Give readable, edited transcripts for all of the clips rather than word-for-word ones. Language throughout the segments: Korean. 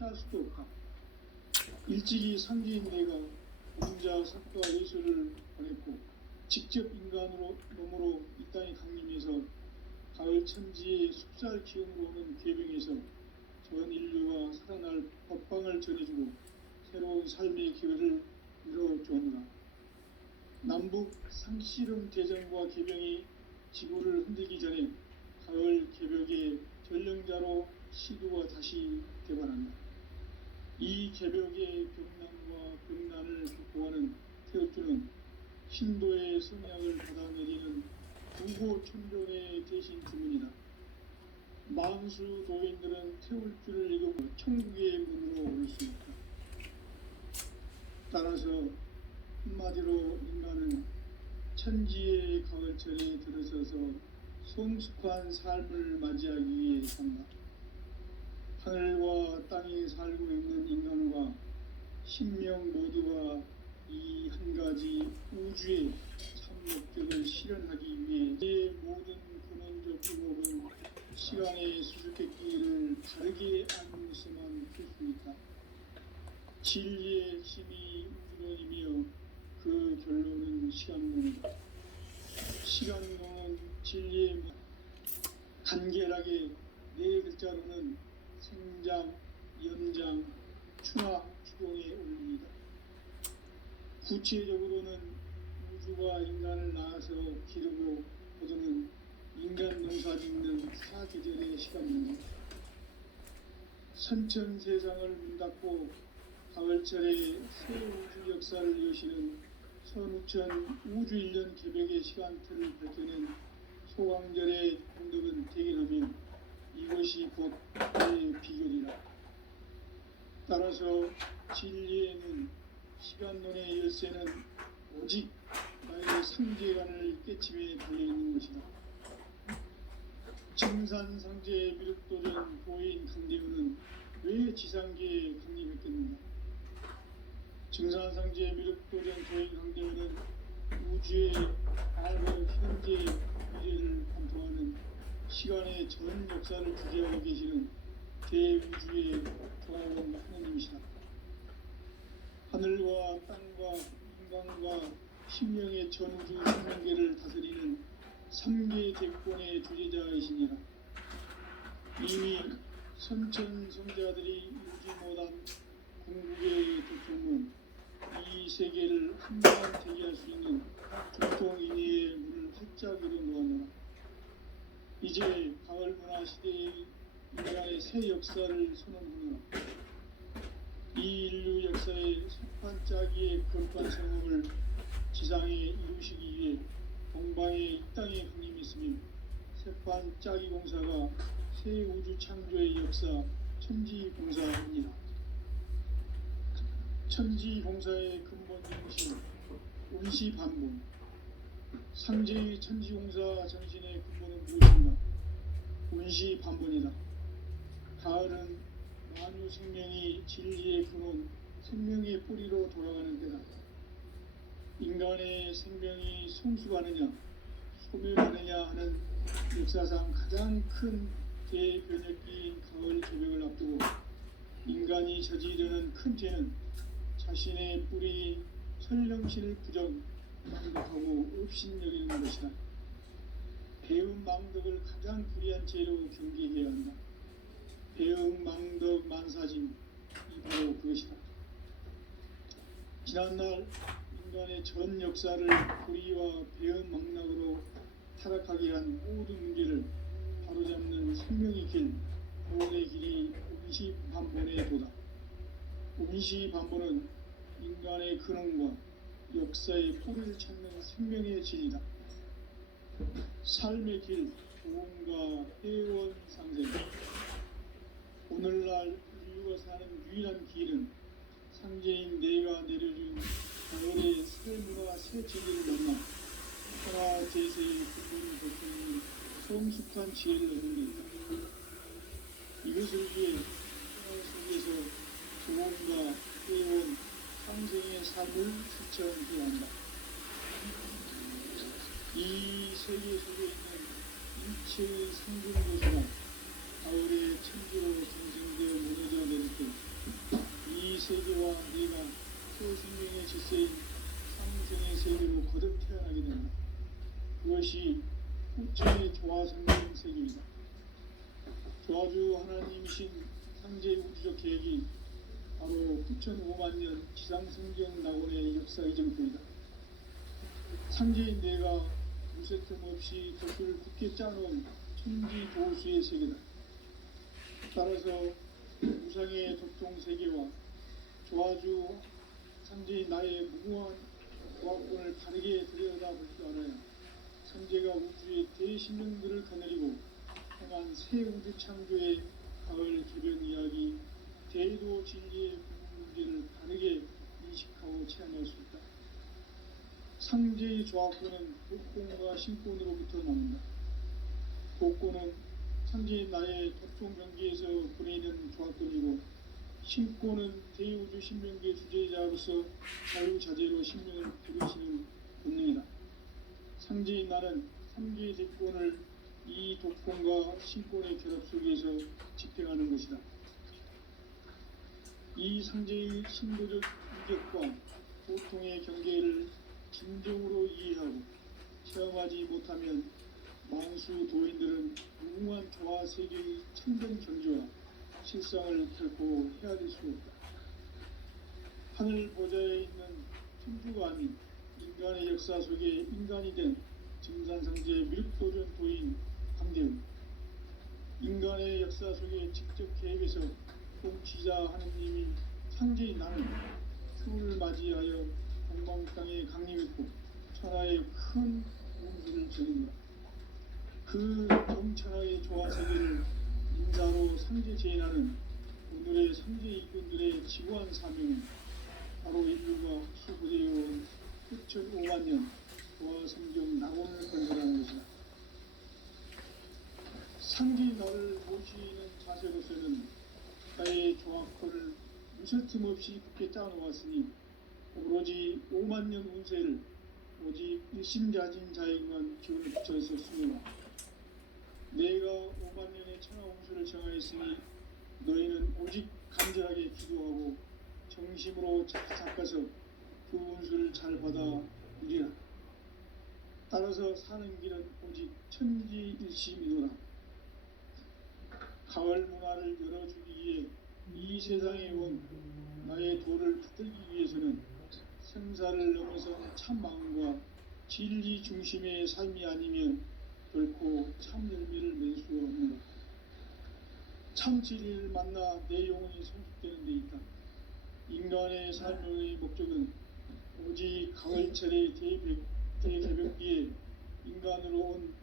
피할 수도 없다. 일찍이 상제인 내가 혼자 sak과 예수를 보냈고 직접 인간으로 몸으로 이 땅에 강림해서 가을 천지의 숲살 기운으로 오는 계병에서 전 인류가 살아날 법방을 전해주고 새로운 삶의 기회를 열어주었노라. 남북 상씨름 대전과 계병이 지구를 흔들기 전에 가을 개벽의 전령자로 시두가 다시 개발한다. 이 개벽의 벽난과 벽난을 극복하는 태우주는 신도의 성약을 받아내리는 구고 천존의 대신 주문이다. 만수 도인들은 태울주를 읽으며 천국의 문으로 올 수 있다. 따라서 한마디로 인간은 천지의 가을철에 들어서서 성숙한 삶을 맞이하기 위해 산다. 하늘과 땅에 살고 있는 인간과 신명 모두가 이 한 가지 우주의 참 목적을 실현하기 위해 이 모든 근원적 방법은 시간의 수수께끼를 바르게 알면서만 풀 수 있다. 진리의 핵심이 우주론이며 그 결론은 시간론이다. 시간론은 진리의 간결하게 네 글자로는 생장, 연장, 추나 추동의 원리이다. 구체적으로는 우주가 인간을 낳아서 기르고 거두는 인간 농사 짓는 사계절의 시간입니다. 선천 세상을 문 닫고 가을철에 새 우주 역사를 여시는 선우천 우주 1년 개벽의 시간틀을 밝혀낸 소강절의 공덕은 대견하며 이것이 곧 내 비결이라. 따라서 진리의 문, 시간론의 열쇠는 오직 나의 상제관을 깨침에 달려있는 것이다. 증산상제 미륵도전 보인 강대우는 왜 지상계에 강림했겠는가? 증산상제 미륵도전 보인 강대우는 우주의 과거, 현재, 미래를 관통하는 시간의 전 역사를 주재하고 계시는 대우주의 조화원 하느님이시다. 하늘과 땅과 인간과 신명의 전우주 생명계를 다스리는 3계 대권의 주제자이시니라. 이미 선천성자들이 이루지 못한 궁극의 도통은 이 세계를 한번 대기할 수 있는 도통인의의 문을 활짝 열어놓았노라. 이제 가을 문화 시대의 인간의 새 역사를 선언하노라. 이 인류 역사의 석판짜기의 거룩한 성업을 지상에 이루시기 위해 동방의 이 땅에 강림했으며 세판짜기 공사가 새 우주 창조의 역사 천지공사입니다. 천지공사의 근본 정신 운시반본. 상제의 천지공사 정신의 근본은 무엇인가? 운시반본이다. 가을은 만유 생명이 진리의 근원, 생명의 뿌리로 돌아가는 때다. 인간의 생명이 성숙하느냐, 소멸하느냐 하는 역사상 가장 큰 대변혁기인 가을 개벽을 앞두고 인간이 저지르는 큰 죄는 자신의 뿌리인 설령신을 망덕하고 업신여기는 것이다. 배음 망덕을 가장 불의한 죄로 경계해야 한다. 배음 망덕 만사짐, 이 바로 그것이다. 지난날 인간의 전 역사를 불의와 배음 망락으로 타락하게 한 모든 문제를 바로잡는 생명의 길, 구원의 길이 운시반본의 도다. 운시반본은 인간의 근원과 역사의 뿌리를 찾는 생명의 진리다. 삶의 길, 도움과 회원 상생. 오늘날 인류가 사는 유일한 길은 상제인 내가 내려준 가을의 새 문화 새 진리를 만나 하나 제세의 근본을 벗기는 성숙한 지혜를 얻는 데 있다. 이것을 위해 생활 속에서 도움과 회원 상생의 삶을 실천해야 한다. 이 세계 속에 있는 일체의 생존 요소가 가을의 천지로 생성되어 무너져 내릴 때 네가 새 생명의 질서인 상생의 세계로 거듭 태어나게 된다. 그것이 후천의 조화성경 세계이다. 조화주 하나님이신 상제의 우주적 계획이 바로 9,500만 지상성경 낙원의 역사 이정표이다. 상제인 내가 무쇠틈 없이 덫을 굳게 짜놓은 천지도수의 세계다. 따라서 우상의 독종 세계와 조화주 상제인 나의 무궁한 조합권을 바르게 들여다볼 줄 알아야 상제가 우주의 대신령들을 거느리고 행한 새 우주 창조의 가을 개변 이야기, 대도 진리의 문제를 바르게 인식하고 체험할 수 있다. 상제의 조합권은 복권과 신권으로부터 나온다. 복권은 상제인 나의 독종 경기에서 보내는 조합권이고, 신권은 대우주 신명기의 주제자로서 자유자재로 신명을 부르시는 본능이다. 상제인 나는 3개의 대권을 이 독권과 신권의 결합 속에서 집행하는 것이다. 이 상제의 신도적 인격과 보통의 경계를 진정으로 이해하고 체험하지 못하면 만수 도인들은 무궁한 조화 세계의 청정 경지와 실상을 결코 헤아릴 수 없다. 하늘 보좌에 있는 천주가 아닌 인간의 역사 속에 인간이 된 증산상제 미륵도전 도인 강대훈, 인간의 역사 속에 직접 계획해서 통치자 하느님이 상제인 나는 추를 맞이하여 동방 땅에 강림했고 천하의 큰 운수를 전입니다. 그 정천하의 조화 세계를 인자로 상제 제인하는 오늘의 상제 일꾼들의 지구한 사명은 바로 인류가 수부되어온 9,500만 년 조화 성경 낙원을 건설하는 것이다. 상제인 나를 모시는 자세로서는 나의 조합권을 무쇠틈 없이 굳게 짜놓았으니 오로지 5만 년 운세를 오직 일심자진 자에게만 기운을 붙여서 쓰노라. 내가 5만 년의 천하 운수를 정하였으니 너희는 오직 간절하게 기도하고 정심으로 닦아서 그 운수를 잘 받아 누리라. 따라서 사는 길은 오직 천지일심이노라. 가을 문화를 열어주기 위해 이 세상에 온 나의 도를 붙들기 위해서는 생사를 넘어선 참 마음과 진리 중심의 삶이 아니면 결코 참 열매를 맺을 수 없노라. 참 진리를 만나 내 영혼이 성숙되는 데 있다. 인간의 삶의 목적은 오직 가을철의 대개벽기에 인간으로 온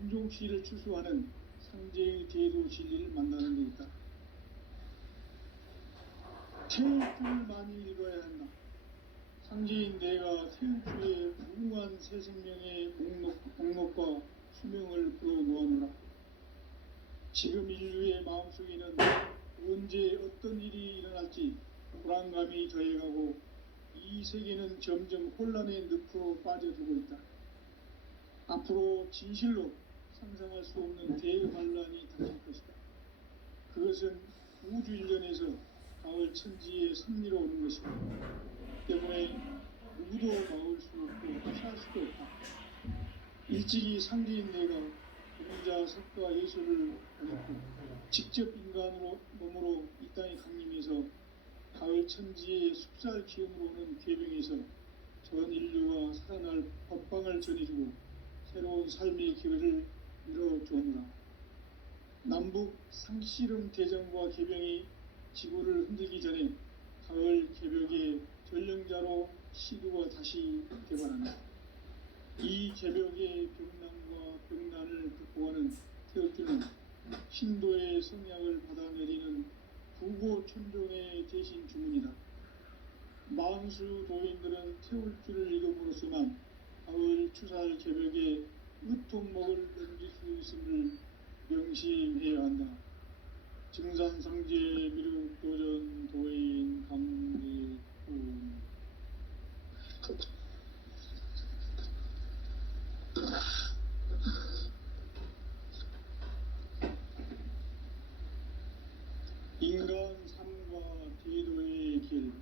인종시를 추수하는 상제의 대도 진리를 만나는 데 있다. 태울주를 많이 읽어야 한다. 상제인 내가 태울주의 무궁한 새 생명의 목록과 수명을 풀어놓아노라. 지금 인류의 마음속에는 언제 어떤 일이 일어날지 불안감이 더해가고 이 세계는 점점 혼란의 늪으로 빠져들고 있다. 앞으로 진실로 상상할 수 없는 대환란이 닥칠 것이다. 그것은 우주 일련에서 가을 천지의 섭리로 오는 것이다. 때문에 누구도 막을 수 없고 피할 수도 없다. 일찍이 상제인 내가 공자 석가 예수를 얻고 직접 인간으로 몸으로 이 땅에 강림해서 가을 천지의 숲살 기운으로 오는 계병에서 전 인류가 살아날 법방을 전해주고 새로운 삶의 기회를 열어주었노라. 남북 상씨름 대전과 계병이 지구를 흔들기 전에 가을 개벽의 전령자로 시두가 다시 개발한다. 이 개벽의 병난과 병난을 극복하는 태극기는 신도의 성약을 받아내리는 부고천종의 대신 주문이다. 만수 도인들은 태울주를 읽음으로써만 가을 추살 개벽에 으통목을 넘길 수 있음을 명심해야 한다. 증산상제 미륵도전 도인 강대훈. 인간 삶과 제도의 길,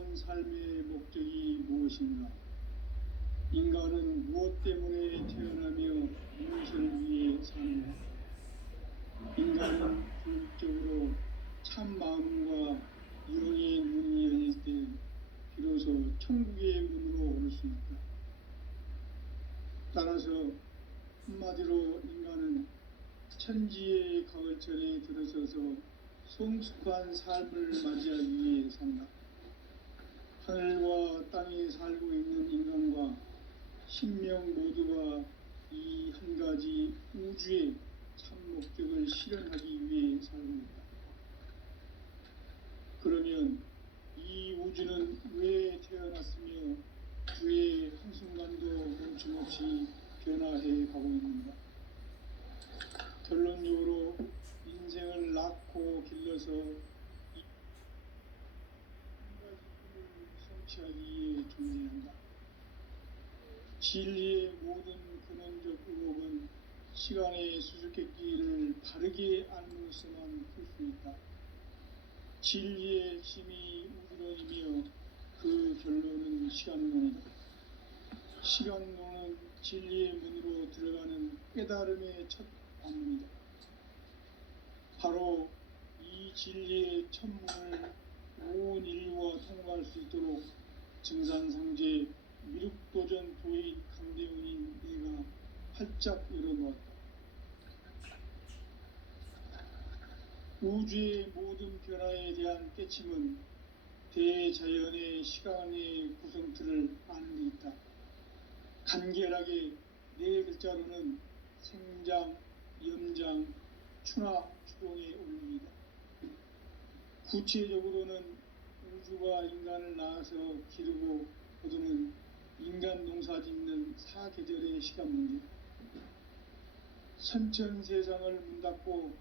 진정한 삶의 목적이 무엇인가? 인간은 무엇 때문에 태어나며 무엇을 위해 사는가? 인간은 궁극적으로 참 마음과 영의 눈이 열릴 때 비로소 천국의 문으로 오를 수 있다. 따라서 한마디로 인간은 천지의 가을철에 들어서서 성숙한 삶을 맞이하기 위해 산다. 하늘과 땅에 살고 있는 인간과 신명 모두가 이 한 가지 우주의 참 목적을 실현하기 위해 살고 있다. 그러면 이 우주는 왜 태어났으며 왜 한순간도 멈춤없이 변화해 가고 있는가? 결론적으로 인생을 낳고 길러서 이 한 가지 꿈을 성취하기 위해 존재한다. 진리의 모든 근원적 의혹은 시간의 수수께끼를 바르게 알므로서만 풀 수 있다. 진리의 핵심이 우주론이며 그 결론은 시간론이다. 시간론은 진리의 문으로 들어가는 깨달음의 첫 관문이다. 바로 이 진리의 첫 문을 온 인류가 통과할 수 있도록 증산상제 미륵도전 도인 강대훈인 내가 활짝 열어놓았다. 우주의 모든 변화에 대한 깨침은 대자연의 시간의 구성틀을 아는 데 있다. 간결하게 네 글자로는 생장, 염장, 추나 추동의 원리이다. 구체적으로는 우주가 인간을 낳아서 기르고 거두는 인간 농사 짓는 사계절의 시간 문제다. 선천 세상을 문 닫고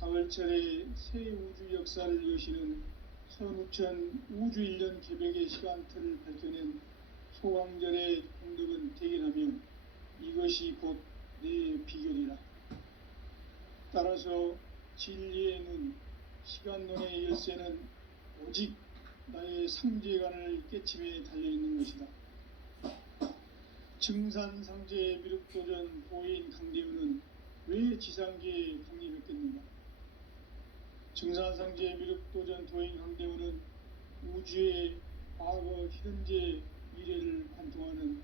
가을철에 새 우주 역사를 여시는 선우천 우주 1년 개벽의 시간틀을 밝혀낸 소강절의 공덕은 대견하며 이것이 곧 내 비결이라. 따라서 진리의 눈, 시간론의 열쇠는 오직 나의 상제관을 깨침에 달려있는 것이다. 증산상제 미륵도전 도인 강대훈은 왜 지상계에 강림했겠는가? 증산상제 미륵도전 도인 강대훈은 우주의 과거, 현재, 미래를 관통하는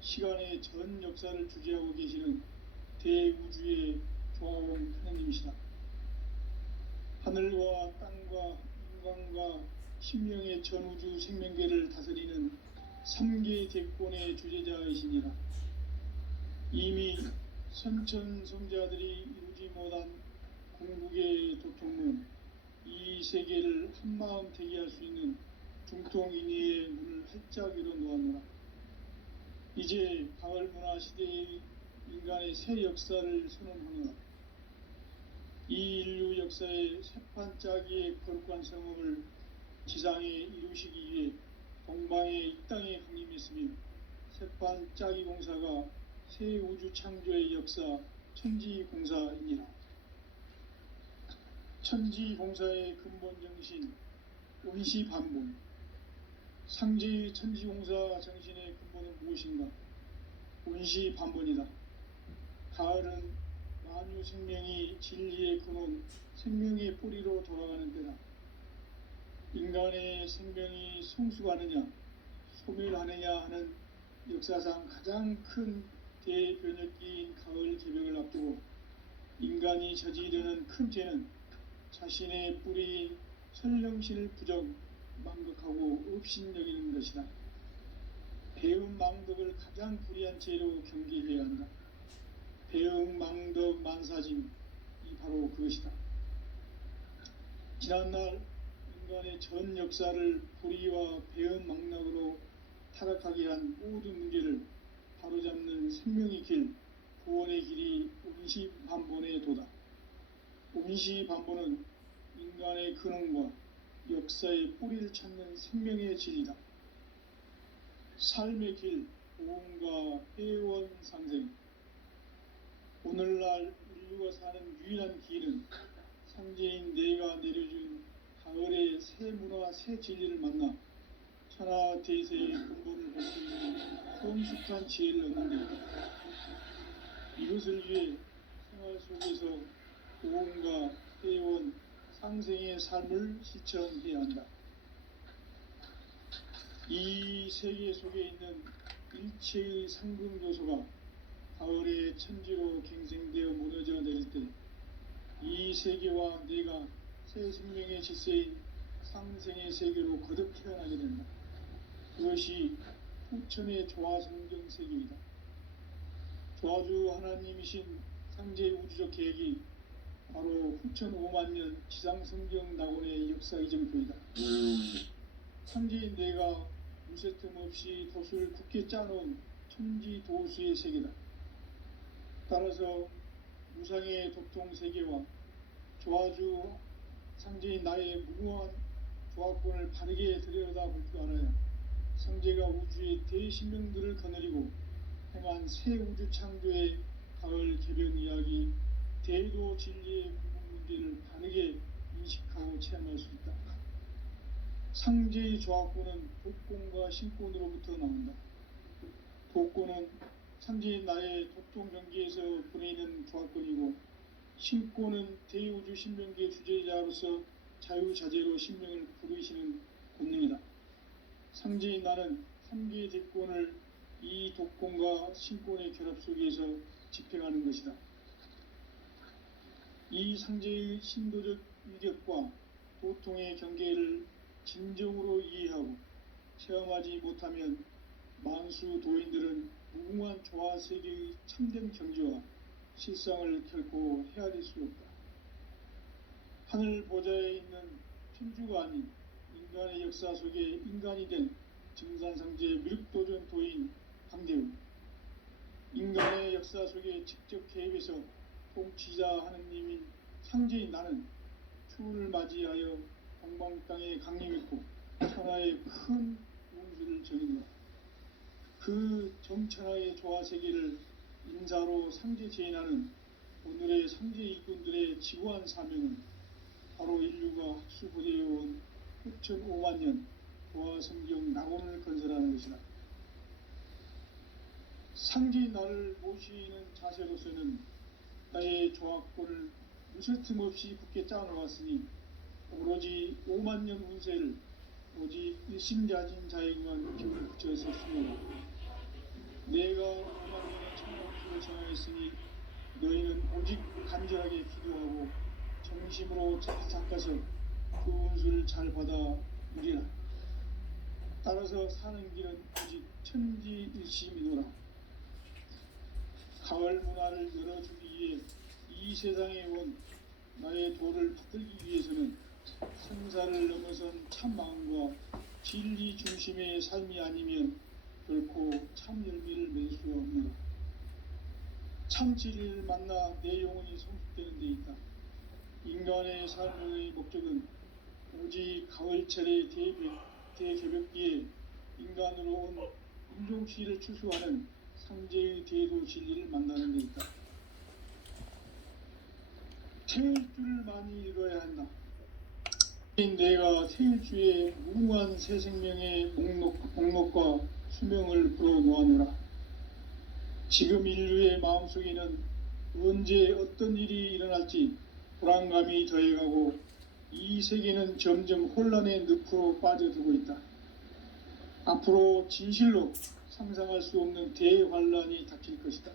시간의 전 역사를 주재하고 계시는 대우주의 조화원 하느님이시다. 하늘과 땅과 인간과 신명의 전우주 생명계를 다스리는 3계 대권의 주재자이시니라. 이미 선천성자들이 이루지 못한 궁극의 도통문, 이 세계를 한마음 대기할 수 있는 중통인의의 문을 활짝 열어놓았노라. 이제 가을 문화 시대의 인간의 새 역사를 선언하노라. 이 인류 역사의 새판짜기의 거룩한 성업을 지상에 이루시기 위해 동방의 이 땅에 강림했으며 새판짜기 공사가 새 우주 창조의 역사 천지공사이니라. 천지공사의 근본 정신 원시반본. 상제의 천지공사 정신의 근본은 무엇인가? 원시반본이다. 가을은 만유 생명이 진리의 근원, 생명의 뿌리로 돌아가는 때다. 인간의 생명이 성숙하느냐, 소멸하느냐 하는 역사상 가장 큰 대변혁기인 가을 개벽을 앞두고 인간이 저지르는 큰 죄는 자신의 뿌리인 설령신을 부정, 망극하고 업신여기는 것이다. 배음 망덕을 가장 불의한 죄로 경계해야 한다. 배음 망덕 만사짐이 바로 그것이다. 지난날 인간의 전 역사를 불의와 배음 망락으로 타락하게 한 모든 문제를 바로잡는 생명의 길, 구원의 길이 온시반본의 도다. 온시반본은 인간의 근원과 역사의 뿌리를 찾는 생명의 진리다. 삶의 길, 보험과 회원 상생. 오늘날 인류가 사는 유일한 길은 상제인 내가 내려준 가을의 새 문화, 새 진리를 만나 천하 대세의 근본을 볼 수 있는 성숙한 지혜를 얻는다. 이것을 위해 생활 속에서 도움과 회원, 상생의 삶을 실천해야 한다. 이 세계 속에 있는 일체의 상금 요소가 가을의 천지로 갱생되어 무너져 내릴 때 이 세계와 내가 새 생명의 질서인 상생의 세계로 거듭 태어나게 된다. 그것이 후천의 조화성경 세계이다. 조화주 하나님이신 상제의 우주적 계획이 바로 후천 5만 년 지상성경 낙원의 역사 이정표이다. 상제인 내가 무쇠 틈 없이 돛을 굳게 짜놓은 천지 도수의 세계다. 따라서 무상의 도통 세계와 조화주 상제인 나의 무궁한 조화권을 바르게 들여다볼 줄 알아야 상제가 우주의 대신명들을 거느리고 행한 새 우주 창조의 가을 개변 이야기, 대도 진리의 구분 문제를 바르게 인식하고 체험할 수 있다. 상제의 조화권은 독권과 신권으로부터 나온다. 독권은 상제인 나의 도통 경계에서 보내는 조화권이고, 신권은 대우주 신명기의 주제자로서 자유자재로 신명을 부르시는 본능이다. 상제인 나는 3개의 대권을 이 독권과 신권의 결합 속에서 집행하는 것이다. 이 상제의 신도적 일격과 도통의 경계를 진정으로 이해하고 체험하지 못하면 만수 도인들은 무궁한 조화 세계의 참된 경지와 실상을 결코 헤아릴 수 없다. 하늘 보좌에 있는 천주가 아닌 인간의 역사 속에 인간이 된 증산상제 미륵도전 도인 강대훈, 인간의 역사 속에 직접 개입해서 통치자 하느님인 상제인 나는 추운을 맞이하여 동방 땅에 강림했고 천하의 큰 운수를 정했노라. 그 정천하의 조화 세계를 인사로 상제 제인하는 오늘의 상제 일꾼들의 지구한 사명은 바로 인류가 학수부대해온 후천 5만 년 조화 성경 낙원을 건설하는 것이다. 상제인 나를 모시는 자세로서는 나의 조화권을 무쇠틈 없이 굳게 짜놓았으니 오로지 5만 년 운세를 오직 일심자진 자에게만 힘을 붙여서 쓰노라. 내가 5만 년의 천하운수를 정하였으니 너희는 오직 간절하게 기도하고 정심으로 잘 닦아서 그 운수를 잘 받아 누리라. 따라서 사는 길은 오직 천지일심이노라. 가을 문화를 열어주기 위해 이 세상에 온 나의 도를 받들기 위해서는 생사를 넘어선 참마음과 진리 중심의 삶이 아니면 결코 참 열매를 맺을 수가 없노라. 참 진리를 만나 내 영혼이 성숙되는 데 있다. 인간의 삶의 목적은 오직 가을철의 대개벽기에 인간으로 온 인종시를 추수하는 상제의 대도 진리를 만나는 데 있다. 태일주를 많이 읽어야 한다. 내가 태일주의 무궁한 새 생명의 목록과 수명을 불어놓아노라. 지금 인류의 마음속에는 언제 어떤 일이 일어날지 불안감이 더해가고 이 세계는 점점 혼란의 늪으로 빠져들고 있다. 앞으로 진실로 상상할 수 없는 대환란이 닥칠 것이다.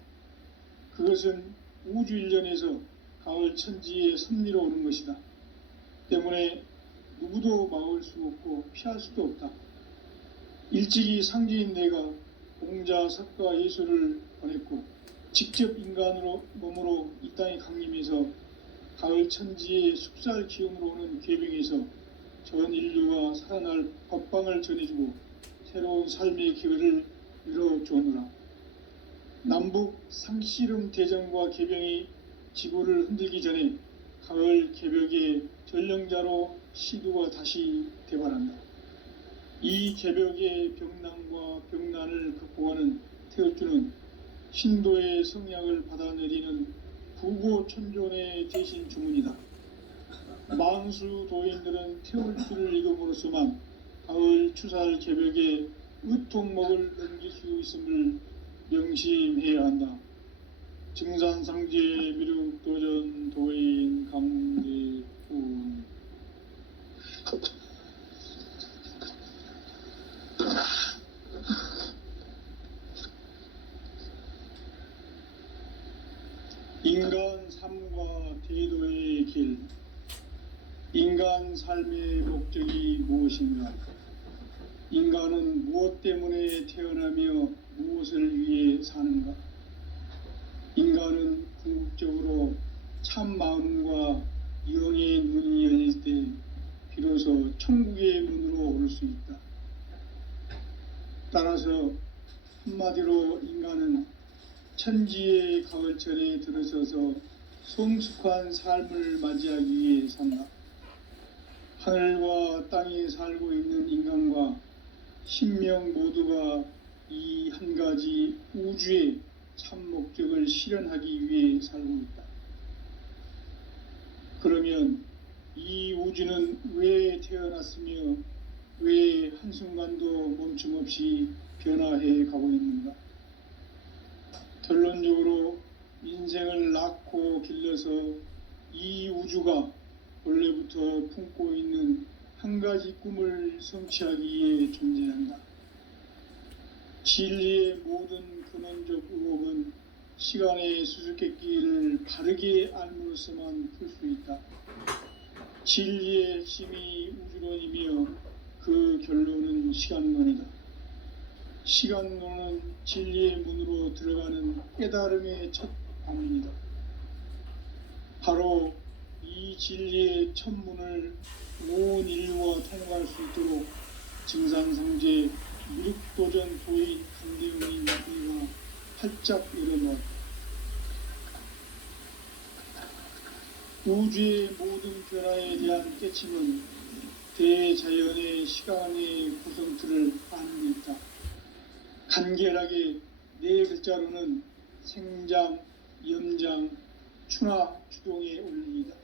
그것은 우주 일련에서 가을 천지의 섭리로 오는 것이다. 때문에 누구도 막을 수 없고 피할 수도 없다. 일찍이 상제인 내가 공자, 석가, 예수를 보냈고 직접 인간으로 몸으로 이 땅에 강림해서 가을 천지의 숙살 기운으로 오는 괴병에서 전 인류가 살아날 법방을 전해주고 새로운 삶의 기회를 열어주었노라. 남북 상씨름 대전과 개병이 지구를 흔들기 전에 가을 개벽의 전령자로 시두가 다시 대발한다. 이 개벽의 병난과 병난을 극복하는 태엽주는 신도의 성약을 받아내리는 부고천존의 대신 주문이다. 만수 도인들은 태울주를 읽음으로써만 가을 추살 개벽에 으통목을 넘길 수 있음을 명심해야 한다. 증산상제 미륵도전 도인 강대훈. 인간 삶과 대도의 길. 인간 삶의 목적이 무엇인가? 인간은 무엇 때문에 태어나며 무엇을 위해 사는가? 인간은 궁극적으로 참 마음과 영의 눈이 열릴 때 비로소 천국의 문으로 올 수 있다. 따라서 한마디로 인간은 천지의 가을철에 들어서서 성숙한 삶을 맞이하기 위해 산다. 하늘과 땅에 살고 있는 인간과 신명 모두가 이 한 가지 우주의 참 목적을 실현하기 위해 살고 있다. 그러면 이 우주는 왜 태어났으며 왜 한순간도 멈춤없이 변화해 가고 있는가? 결론적으로 인생을 낳고 길러서 이 우주가 원래부터 품고 있는 한 가지 꿈을 성취하기 위해 존재한다. 진리의 모든 근원적 의혹은 시간의 수수께끼를 바르게 알므로서만 풀 수 있다. 진리의 핵심이 우주론이며 그 결론은 시간론이다. 시간론은 진리의 문으로 들어가는 깨달음의 첫 방문이다. 바로 이 진리의 첫 문을 온 인류와 통과할 수 있도록 증산상제 미륵도전 도인 강대훈이 우리가 활짝 열어놓았다. 우주의 모든 변화에 대한 깨침은 대자연의 시간의 구성틀을 아는 데 있다. 간결하게 네 글자로는 생장, 염장, 추나 추동의 원리이다.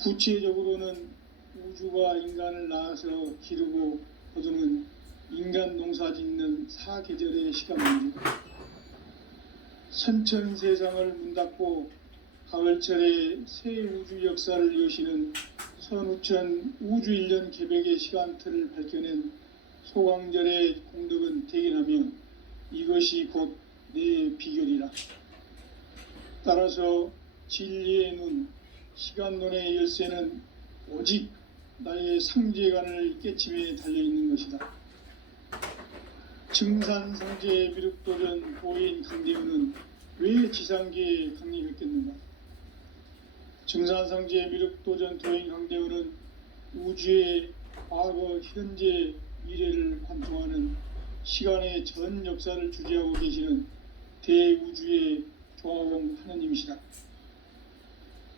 구체적으로는 우주가 인간을 낳아서 기르고 거두는 인간 농사 짓는 사계절의 시간 문제다. 선천세상을 문닫고 가을철에 새 우주 역사를 여시는 선우천 우주일년 개벽의 시간틀을 밝혀낸 소강절의 공덕은 대견하며 이것이 곧 내 비결이라. 따라서 진리의 눈, 시간론의 열쇠는 오직 나의 상제관을 깨침에 달려있는 것이다. 증산상제 미륵도전 도인 강대훈은 왜 지상계에 강림했겠는가? 증산상제 미륵도전 도인 강대훈은 우주의 과거, 현재, 미래를 관통하는 시간의 전 역사를 주재하고 계시는 대우주의 조화공 하느님이시다.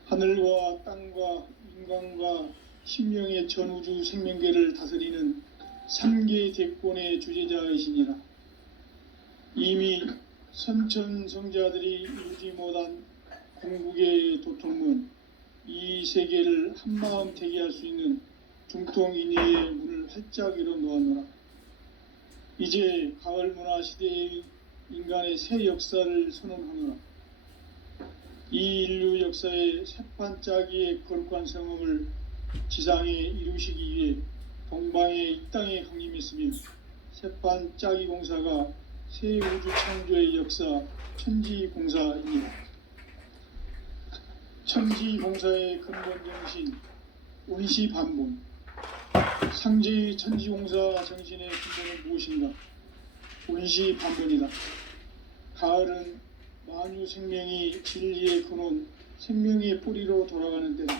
하늘과 땅과 인간과 신명의 전우주 생명계를 다스리는 삼계 대권의 주재자이시니라. 이미 선천성자들이 이루지 못한 궁극의 도통문, 이 세계를 한마음 되게 할 수 있는 중통인의의 문을 활짝 열어 놓았노라. 이제 가을 문화 시대의 인간의 새 역사를 선언하노라. 이 인류 역사의 새판짜기의 거룩한 성업을 지상에 이루시기 위해 동방의 이 땅에 강림했으며 새판짜기 공사가 새 우주 창조의 역사 천지공사입니다. 천지공사의 근본 정신 운시반본. 상제의 천지공사 정신의 근본은 무엇인가? 운시반본이다. 가을은 만유 생명이 진리의 근원, 생명의 뿌리로 돌아가는 때다.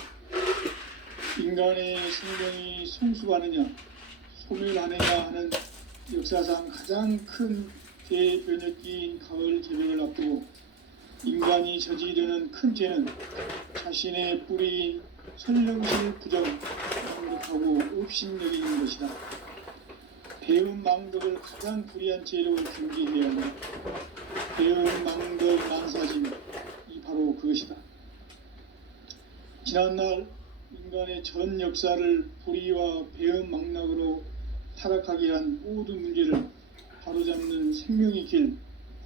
인간의 생명이 성숙하느냐, 소멸하느냐 하는 역사상 가장 큰 대변혁기인 가을 개벽을 앞두고 인간이 저지르는 큰 죄는 자신의 뿌리인 설령실 부정을 강력하고 업신여기는 것이다. 배운 망덕을 가장 불의한 죄로 금기해야 한다. 배운 망덕 만사심, 이 바로 그것이다. 지난날 인간의 전 역사를 불의와 배은망락으로 타락하게 한 모든 문제를 바로잡는 생명의 길,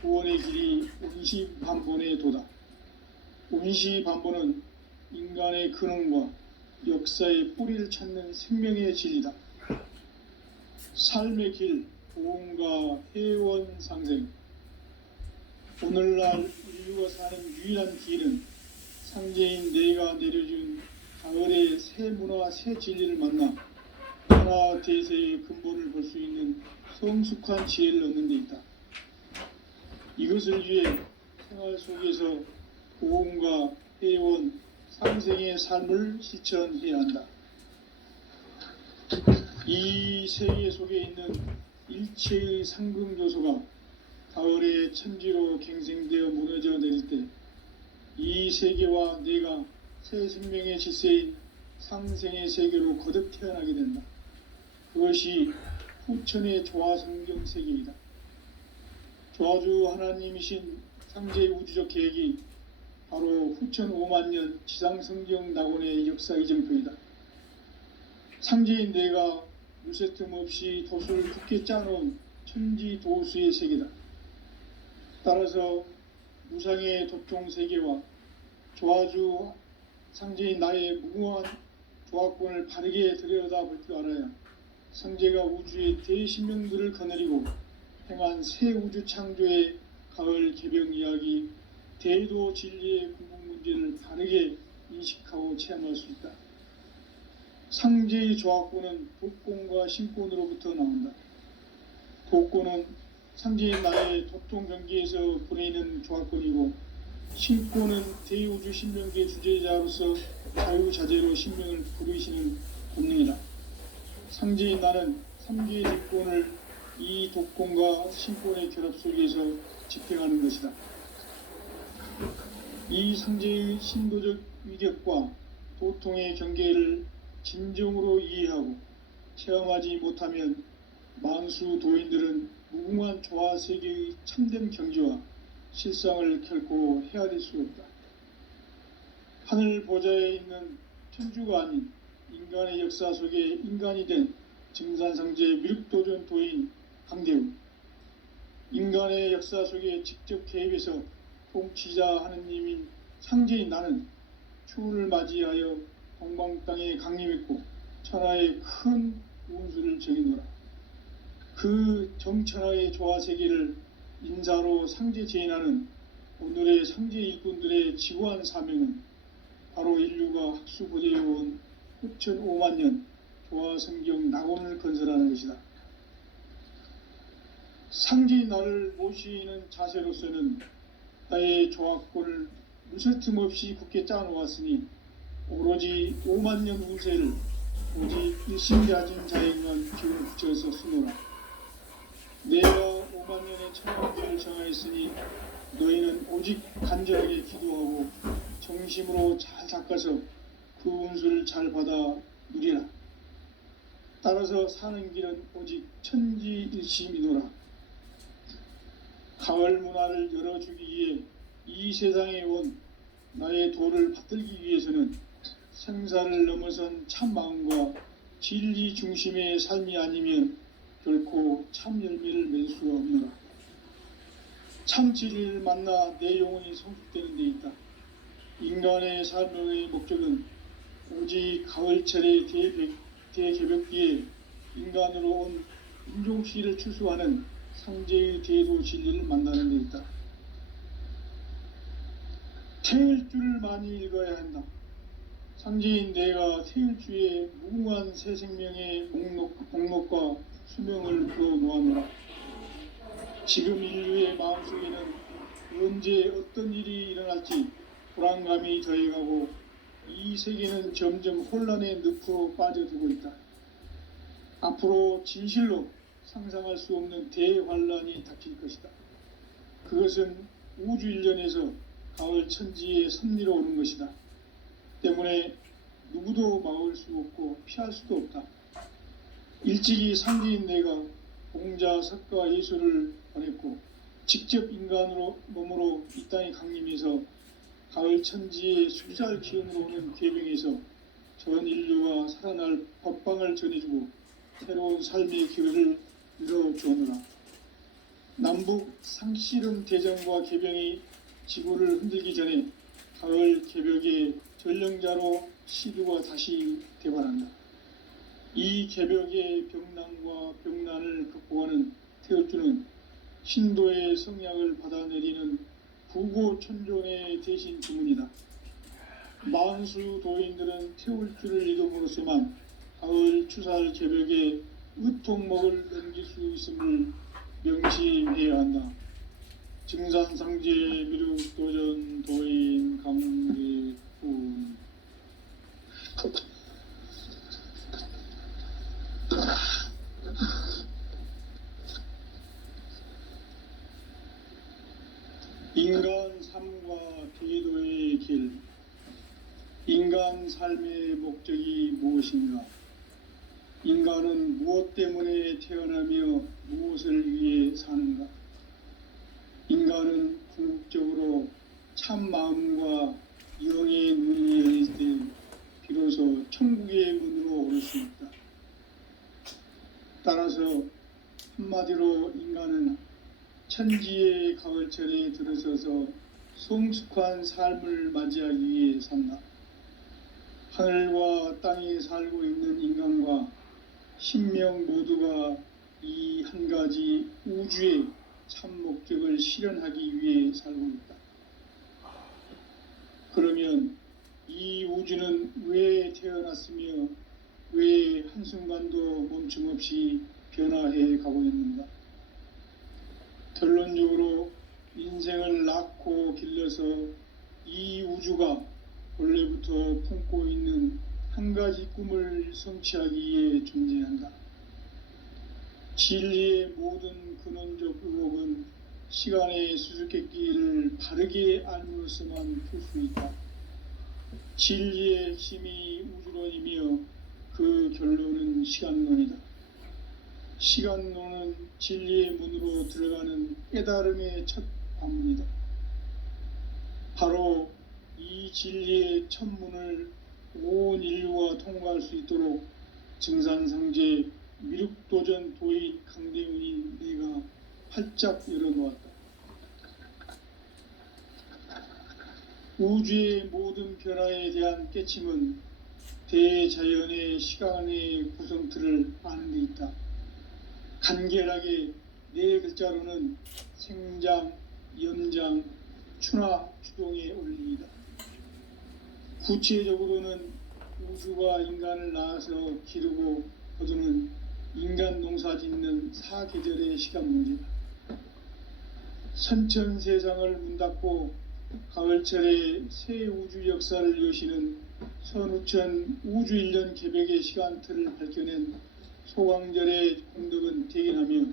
구원의 길이 운시반본에 도다. 운시반본은 인간의 근원과 역사의 뿌리를 찾는 생명의 진리다. 삶의 길, 보험과 회원 상생. 오늘날 인류가 사는 유일한 길은 상제인 내가 내려준 가을의 새 문화와 새 진리를 만나 하나 대세의 근본을 볼 수 있는 성숙한 지혜를 얻는 데 있다. 이것을 위해 생활 속에서 보험과 회원, 상생의 삶을 실천해야 한다. 이 세계 속에 있는 일체의 상금 요소가 가을의 천지로 갱생되어 무너져 내릴 때 이 세계와 내가 새 생명의 질서인 상생의 세계로 거듭 태어나게 된다. 그것이 후천의 조화성경 세계이다. 조화주 하나님이신 상제의 우주적 계획이 바로 후천 5만 년 지상성경 낙원의 역사 이정표이다. 상제인 내가 물새 틈 없이 도수를 굳게 짜놓은 천지 도수의 세계다. 따라서 무상의 도통 세계와 조화주 상제인 나의 무궁한 조화권을 바르게 들여다볼 줄 알아야 상제가 우주의 대신명들을 거느리고 행한 새 우주 창조의 가을 개병 이야기, 대도 진리의 궁극 문제를 바르게 인식하고 체험할 수 있다. 상제의 조화권은 독권과 신권으로부터 나온다. 독권은 상제인 나의 도통 경계에서 보내는 조화권이고, 신권은 대우주 신명계 주제자로서 자유자재로 신명을 부르시는 본능이다. 상제인 나는 3개의 직권을 이 독권과 신권의 결합 속에서 집행하는 것이다. 이 상제의 신도적 위력과 도통의 경계를 진정으로 이해하고 체험하지 못하면 만수 도인들은 무궁한 조화 세계의 참된 경지와 실상을 결코 헤아릴 수 없다. 하늘 보좌에 있는 천주가 아닌 인간의 역사 속에 인간이 된 증산상제 미륵도전 도인 강대우, 인간의 역사 속에 직접 개입해서 통치자 하느님인 상제인 나는 추운을 맞이하여 동방 땅에 강림했고 천하의 큰 운수를 정해놓으라. 그 정천하의 조화세계를 인사로 상제 제인하는 오늘의 상제 일꾼들의 지구한 사명은 바로 인류가 학수고대해온 후천 5만 년 조화성경 낙원을 건설하는 것이다. 상제인 나를 모시는 자세로서는 나의 조화권을 무쇠 틈 없이 굳게 짜놓았으니 오로지 5만 년 운세를 오직 일심가진 자에게만 기운을 붙여서 쓰노라. 내가 5만 년의 천왕길을 정하였으니 너희는 오직 간절하게 기도하고 정심으로 잘 닦아서 그 운수를 잘 받아 누리라. 따라서 사는 길은 오직 천지일심이노라. 가을 문화를 열어주기 위해 이 세상에 온 나의 도를 받들기 위해서는 생사를 넘어선 참 마음과 진리 중심의 삶이 아니면 결코 참 열매를 맺을 수가 없노라. 참 진리를 만나 내 영혼이 성숙되는 데 있다. 인간의 삶의 목적은 오직 가을철의 대개벽기에 인간으로 온 인종시를 추수하는 상제의 대도 진리를 만나는 데 있다. 태일주를 많이 읽어야 한다. 상제인 내가 태일주의 무궁한 새 생명의 목록과 수명을 그어 놓아노라. 지금 인류의 마음속에는 언제 어떤 일이 일어날지 불안감이 더해가고 이 세계는 점점 혼란의 늪으로 빠져들고 있다. 앞으로 진실로 상상할 수 없는 대환란이 닥칠 것이다. 그것은 우주 일련에서 가을 천지의 섭리로 오는 것이다. 때문에 누구도 막을 수 없고 피할 수도 없다. 일찍이 상제인 내가 공자, 석가, 예수를 보냈고 직접 인간으로 몸으로 이 땅에 강림해서 가을 천지의 숫살 기운으로 오는 계명에서 전 인류가 살아날 법방을 전해주고 새로운 삶의 기회를 열어주오노라. 남북 상씨름 대전과 개병이 지구를 흔들기 전에 가을 개벽의 전령자로 시두가 다시 대발한다. 이 개벽의 병난과 병난을 극복하는 태울주는 신도의 성약을 받아내리는 부고천존의 대신 주문이다. 만수 도인들은 태울주를 이름으로서만 가을 추살 개벽의 의통목을 넘길 수 있음을 명심해야 한다. 증산상제 미륵도전 도인 강대훈. 인간 삶과 비도의 길. 인간 삶의 목적이 무엇인가? 인간은 무엇 때문에 태어나며 무엇을 위해 사는가? 인간은 궁극적으로 참 마음과 영의 문이 열릴 때 비로소 천국의 문으로 오를 수 있다. 따라서 한마디로 인간은 천지의 가을철에 들어서서 성숙한 삶을 맞이하기 위해 산다. 하늘과 땅에 살고 있는 인간과 신명 모두가 이 한 가지 우주의 참 목적을 실현하기 위해 살고 있다. 그러면 이 우주는 왜 태어났으며 왜 한순간도 멈춤없이 변화해 가고 있는가? 결론적으로 인생을 낳고 길러서 이 우주가 원래부터 품고 있는 한 가지 꿈을 성취하기 위해 존재한다. 진리의 모든 근원적 의혹은 시간의 수수께끼를 바르게 알므로서만 풀 수 있다. 진리의 핵심이 우주론이며 그 결론은 시간론이다. 시간론은 진리의 문으로 들어가는 깨달음의 첫 관문이다. 바로 이 진리의 첫 문을 온 인류가 통과할 수 있도록 증산상제 미륵도전 도인 강대훈이 내가 활짝 열어놓았다. 우주의 모든 변화에 대한 깨침은 대자연의 시간의 구성틀을 아는 데 있다. 간결하게 네 글자로는 생장, 연장, 추나 추동의 원리이다. 구체적으로는 우주가 인간을 낳아서 기르고 거두는 인간 농사 짓는 사계절의 시간 문제다. 선천 세상을 문닫고 가을철에 새 우주 역사를 여시는 선우천 우주 1년 개벽의 시간틀을 밝혀낸 소광절의 공덕은 대견하며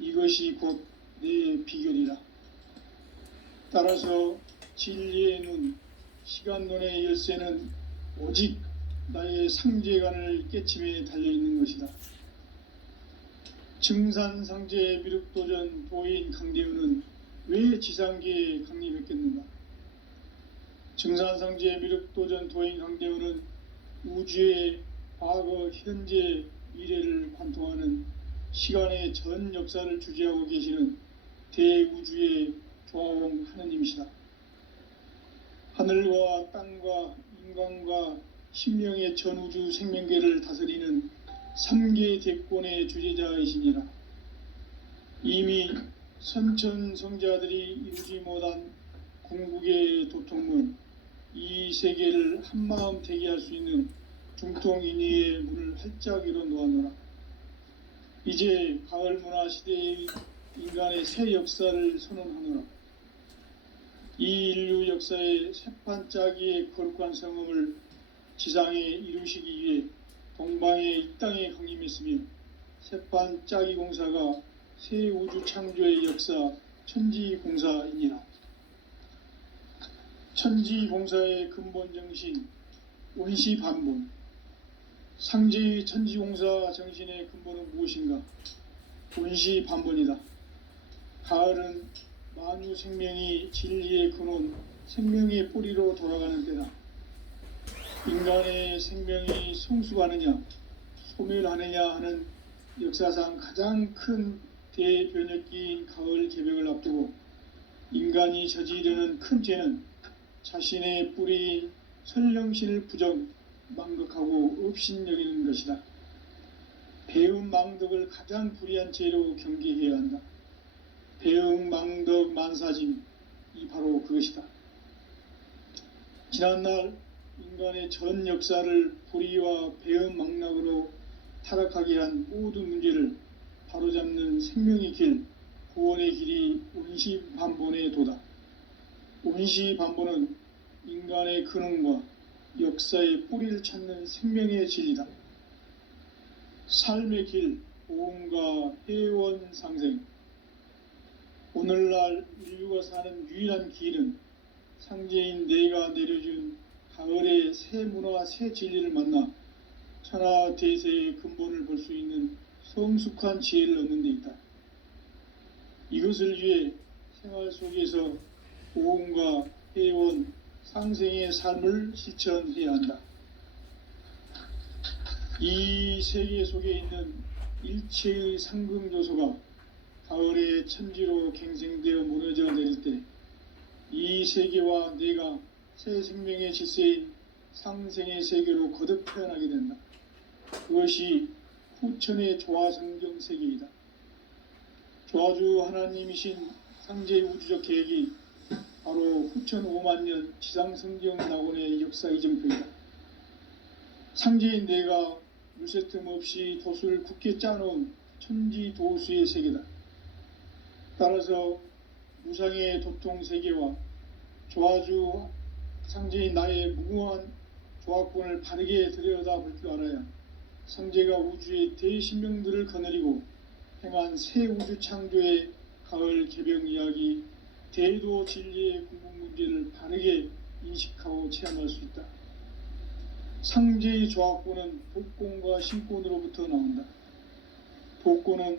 이것이 곧 내 비결이라. 따라서 진리의 눈, 시간론의 열쇠는 오직 나의 상제관을 깨침에 달려있는 것이다. 증산상제 미륵도전 도인 강대훈은 왜 지상계에 강림했겠는가? 증산상제 미륵도전 도인 강대훈은 우주의 과거, 현재, 미래를 관통하는 시간의 전 역사를 주재하고 계시는 대우주의 조화원 하느님이시다. 하늘과 땅과 인간과 신명의 전우주 생명계를 다스리는 3계 대권의 주재자이시니라. 이미 선천성자들이 이루지 못한 궁극의 도통문, 이 세계를 한마음 되게 할 수 있는 중통인의의 문을 활짝 열어놓아노라. 이제 가을 문화 시대의 인간의 새 역사를 선언하노라. 이 인류 역사의 새판짜기의 거룩한 성음을 지상에 이루시기 위해 동방의 이 땅에 강림했으며 새판짜기 공사가 새 우주 창조의 역사 천지공사이니라. 천지공사의 근본 정신 원시반본. 상제의 천지공사 정신의 근본은 무엇인가? 원시반본이다. 가을은 만유 생명이 진리의 근원, 생명의 뿌리로 돌아가는 때다. 인간의 생명이 성숙하느냐 소멸하느냐 하는 역사상 가장 큰 대변혁기인 가을 개벽을 앞두고 인간이 저지르는 큰 죄는 자신의 뿌리인 선령신을 부정, 망극하고 업신여기는 것이다. 배음 망덕을 가장 불의한 죄로 경계해야 한다. 배음 망덕 만사짐이 바로 그것이다. 지난날 인간의 전 역사를 불의와 배음 망락으로 타락하게 한 모든 문제를 바로잡는 생명의 길, 구원의 길이 운시반본의 도다. 운시반본은 인간의 근원과 역사의 뿌리를 찾는 생명의 진리다. 삶의 길, 보험과 회원 상생. 오늘날 인류가 사는 유일한 길은 상제인 내가 내려준 가을의 새 문화와 새 진리를 만나 천하 대세의 근본을 볼 수 있는 성숙한 지혜를 얻는 데 있다. 이것을 위해 생활 속에서 보험과 회원, 상생의 삶을 실천해야 한다. 이 세계 속에 있는 일체의 상금요소가 가을의 천지로 갱생되어 무너져 내릴 때 이 세계와 내가 새 생명의 질서인 상생의 세계로 거듭 태어나게 된다. 그것이 후천의 조화성경 세계이다. 조화주 하나님이신 상제의 우주적 계획이 바로 후천 5만 년 지상성경 낙원의 역사 이정표이다. 상제인 내가 물새 틈 없이 도수를 굳게 짜놓은 천지도수의 세계다. 따라서 무상의 도통 세계와 조화주 상제인 나의 무궁한 조화권을 바르게 들여다볼 줄 알아야 상제가 우주의 대신명들을 거느리고 행한 새 우주 창조의 가을 개벽 이야기, 대도 진리의 궁극 문제를 바르게 인식하고 체험할 수 있다. 상제의 조화권은 복권과 신권으로부터 나온다. 복권은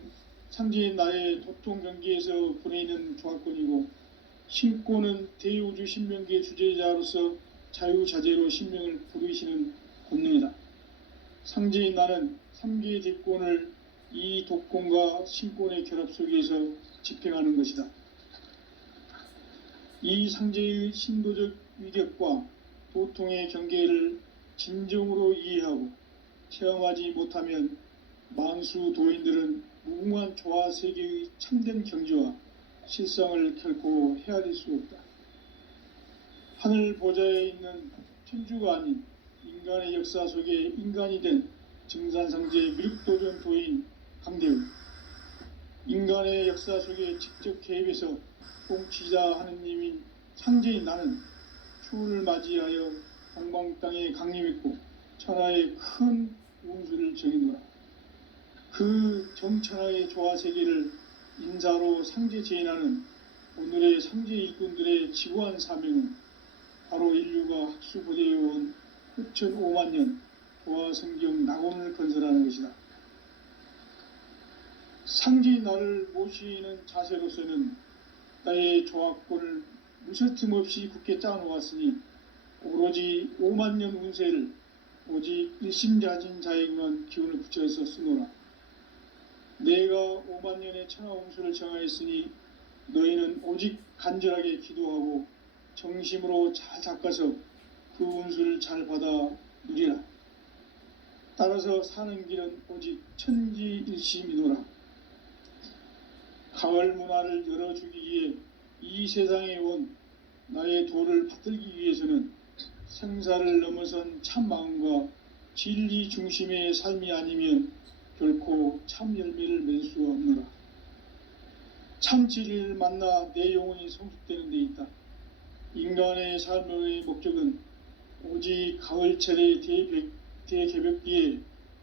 상제인 나의 도통 경계에서 보내는 조화권이고, 신권은 대우주 신명기의 주제자로서 자유자재로 신명을 부르시는 권능이다. 상제인 나는 3개의 대권을 이 독권과 신권의 결합 속에서 집행하는 것이다. 이 상제의 신도적 위력과 도통의 경계를 진정으로 이해하고 체험하지 못하면 만수 도인들은 무궁한 조화 세계의 참된 경지와 실상을 결코 헤아릴 수 없다. 하늘 보좌에 있는 천주가 아닌 인간의 역사 속에 인간이 된 증산상제의 밀도전 도인 강대우, 인간의 역사 속에 직접 개입해서 통치자 하느님인 상제인 나는 추운을 맞이하여 동방 땅에 강림했고 천하의 큰 운수를 정해노라. 그 정천하의 조화 세계를 인사로 상제 제인하는 오늘의 상제 일꾼들의 지구한 사명은 바로 인류가 학수고대해온 후천 5만 년 조화 성경 낙원을 건설하는 것이다. 상제인 나를 모시는 자세로서는 나의 조화권을 무쇠틈 없이 굳게 짜놓았으니 오로지 5만 년 운세를 오직 일심자진 자에게만 기운을 붙여서 쓰노라. 내가 5만 년의 천하 운수를 정하였으니 너희는 오직 간절하게 기도하고 정심으로 잘 닦아서 그 운수를 잘 받아 누리라. 따라서 사는 길은 오직 천지일심이노라. 가을 문화를 열어주기 위해 이 세상에 온 나의 도를 받들기 위해서는 생사를 넘어선 참 마음과 진리 중심의 삶이 아니면 결코 참 열매를 맺을 수 없노라. 참 진리를 만나 내 영혼이 성숙되는 데 있다. 인간의 삶의 목적은 오직 가을철의 대개벽기에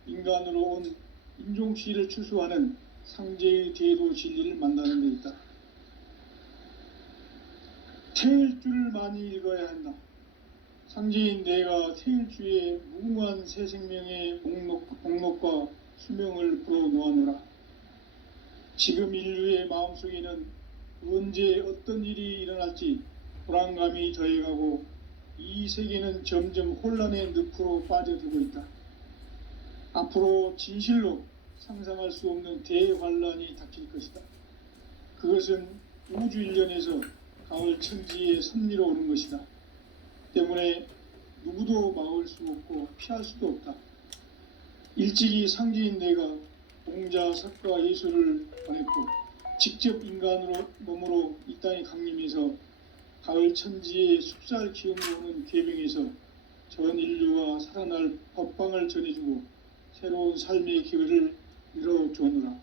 인간으로 온 인종시를 추수하는 상제의 대도 진리를 만나는 데 있다. 태일주를 많이 읽어야 한다. 상제인 내가 태일주의 무궁한 새 생명의 목록과 수명을 불어놓아노라. 지금 인류의 마음속에는 언제 어떤 일이 일어날지 불안감이 더해가고 이 세계는 점점 혼란의 늪으로 빠져들고 있다. 앞으로 진실로 상상할 수 없는 대환란이 닥칠 것이다. 그것은 우주 일련에서 가을 천지의 섭리로 오는 것이다. 때문에 누구도 막을 수 없고 피할 수도 없다. 일찍이 상제인 내가 공자, 석가, 예수를 보냈고 직접 인간으로 몸으로 이 땅에 강림해서 가을 천지의 숲살 기운으로 오는 계명에서 전 인류가 살아날 법방을 전해주고 새로운 삶의 기회를 이뤄주느라.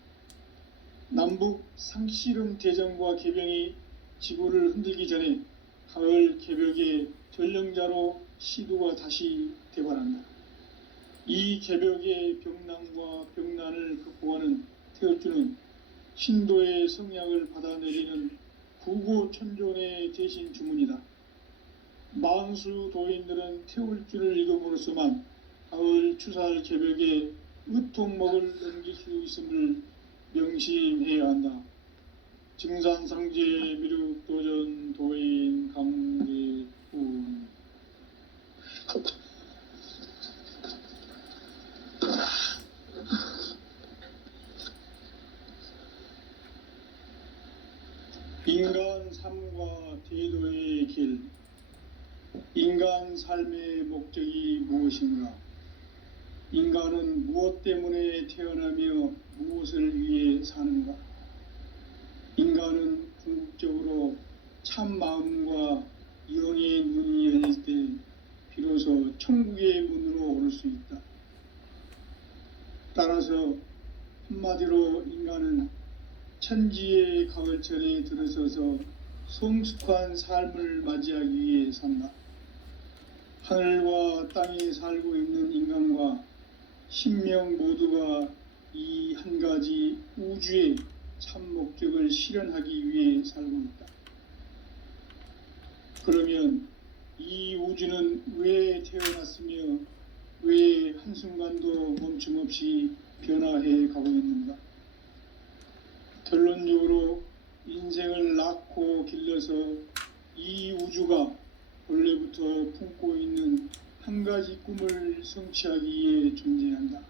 남북 상씨름 대전과 개병이 지구를 흔들기 전에 가을 개벽의 전령자로 시도가 다시 대발한다. 이 개벽의 병난과 병난을 극복하는 태울주는 신도의 성약을 받아내리는 구고천존의 대신 주문이다. 만수 도인들은 태울주를 읽음으로써만 가을 추살 개벽에 으통목을 넘길 수 있음을 명심해야 한다. 증산상제 미륵도전 도인 강제훈. 인간 삶과 대도의 길. 인간 삶의 목적이 무엇인가? 인간은 무엇 때문에 태어나며 무엇을 위해 사는가? 인간은 궁극적으로 참 마음과 영의 눈이 열릴 때 비로소 천국의 문으로 오를 수 있다. 따라서 한마디로 인간은 천지의 가을철에 들어서서 성숙한 삶을 맞이하기 위해 산다. 하늘과 땅에 살고 있는 인간과 신명 모두가 이 한 가지 우주의 참 목적을 실현하기 위해 살고 있다. 그러면 이 우주는 왜 태어났으며 왜 한순간도 멈춤없이 변화해 가고 있는가? 결론적으로 인생을 낳고 길러서 이 우주가 본래부터 품고 있는 한 가지 꿈을 성취하기 위해 존재한다.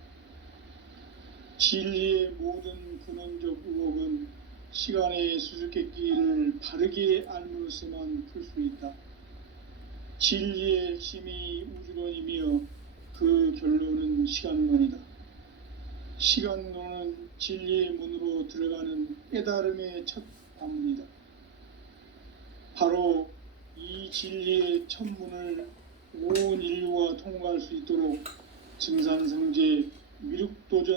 진리의 모든 근원적 의혹은 시간의 수수께끼를 바르게 알므로서만 풀 수 있다. 진리의 핵심이 우주론이며 그 결론은 시간론이다. 시간론은 진리의 문으로 들어가는 깨달음의 첫 관문이다. 바로 이 진리의 첫 문을 온 인류가 통과할 수 있도록 증산성제 미륵도전